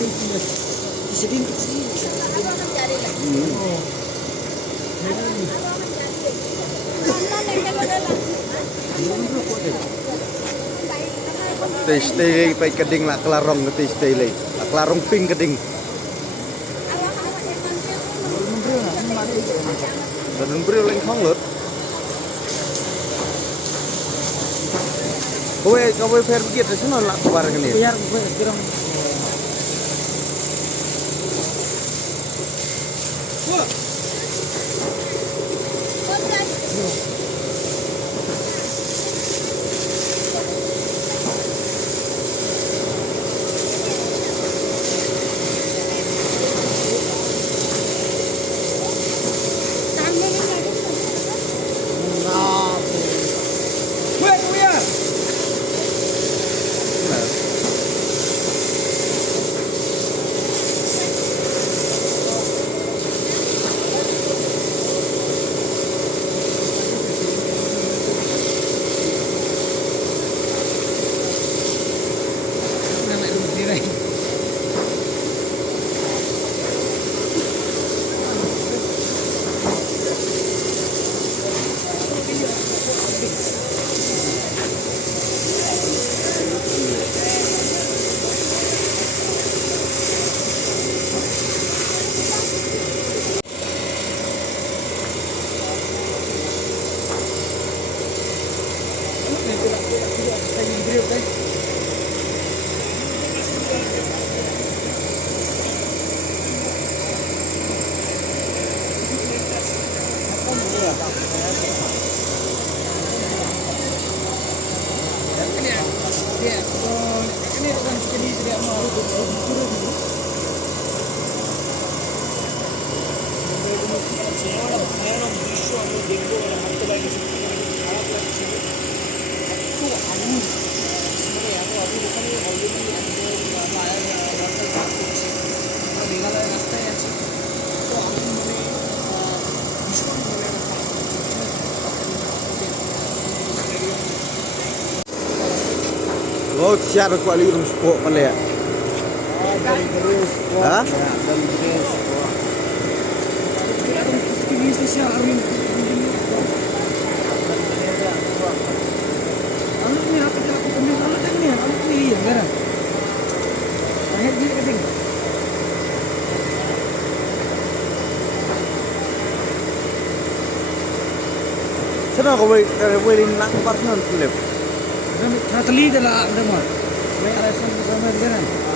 Sedih sih. Stayไปกระดิ่งละกลารองก็stayเลยละกลารองปิ้งกระดิ่งแต่นุ่นเปรี้ยวเล่นข้องเหลือkau fair begitu sih nolak barang ini. Biar gue sekarang. Oh, siapa kuali urus sport kali ya? Hah? Sana kau boleh nak partner tu lep. Tali dah lah, dah mah. Mai alasan sama dengan.